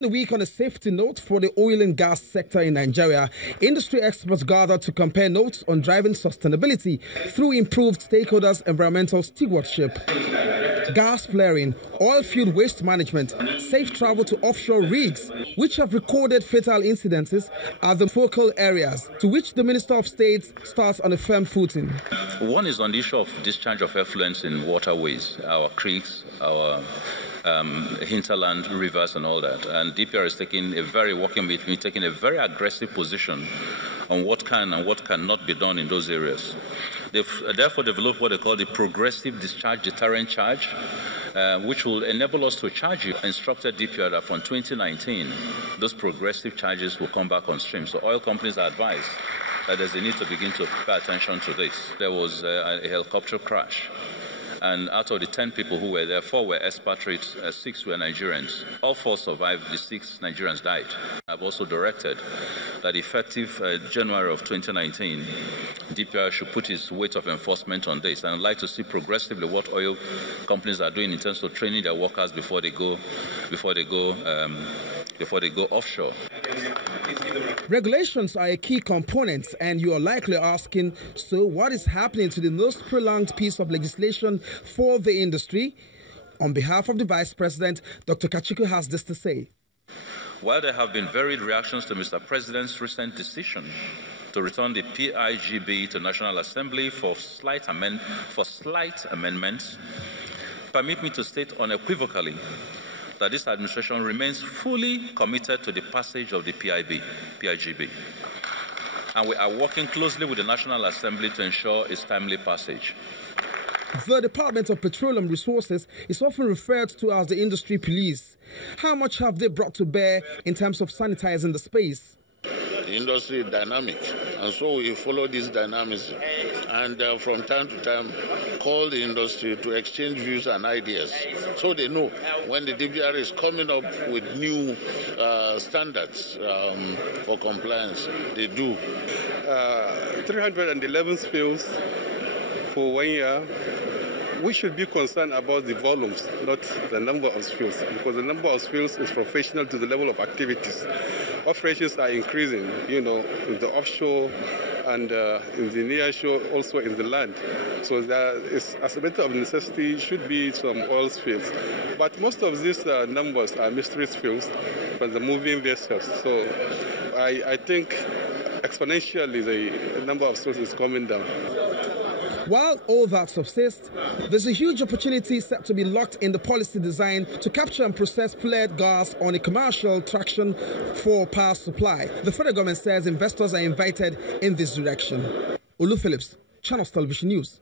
The week on a safety note for the oil and gas sector in Nigeria, industry experts gathered to compare notes on driving sustainability through improved stakeholders' environmental stewardship. Gas flaring, oil-fueled waste management, safe travel to offshore rigs, which have recorded fatal incidences, are the focal areas to which the Minister of State starts on a firm footing. One is on the issue of discharge of effluents in waterways, our creeks, our hinterland, rivers and all that. And DPR is taking a very aggressive position on what can and what cannot be done in those areas. They've therefore developed what they call the progressive discharge deterrent charge, which will enable us to charge you. Instructed DPR that from 2019, those progressive charges will come back on stream. So oil companies are advised that there's a need to begin to pay attention to this. There was a helicopter crash. And out of the 10 people who were there, 4 were expatriates, 6 were Nigerians. All 4 survived, the 6 Nigerians died. I've also directed that effective January of 2019, DPR should put its weight of enforcement on this. And I'd like to see progressively what oil companies are doing in terms of training their workers before they go offshore. Regulations are a key component, and you are likely asking, so what is happening to the most prolonged piece of legislation for the industry? On behalf of the Vice President, Dr. Kachiku has this to say. While there have been varied reactions to Mr. President's recent decision to return the PIGB to National Assembly for slight amendments, permit me to state unequivocally that this administration remains fully committed to the passage of the PIGB. And we are working closely with the National Assembly to ensure its timely passage. The Department of Petroleum Resources is often referred to as the industry police. How much have they brought to bear in terms of sanitizing the space? The industry is dynamic, and so we follow this dynamism. And from time to time, call the industry to exchange views and ideas, so they know when the DPR is coming up with new standards for compliance. They do. 311 spills for 1 year. We should be concerned about the volumes, not the number of spills, because the number of spills is proportional to the level of activities. Operations are increasing, with the offshore and in the near shore, also in the land. So there is, as a matter of necessity, should be some oil spills. But most of these numbers are mystery spills from the moving vessels. So I think exponentially the number of spills is coming down. While all that subsists, there's a huge opportunity set to be locked in the policy design to capture and process flared gas on a commercial traction for power supply. The federal government says investors are invited in this direction. Olu Phillips, Channels Television News.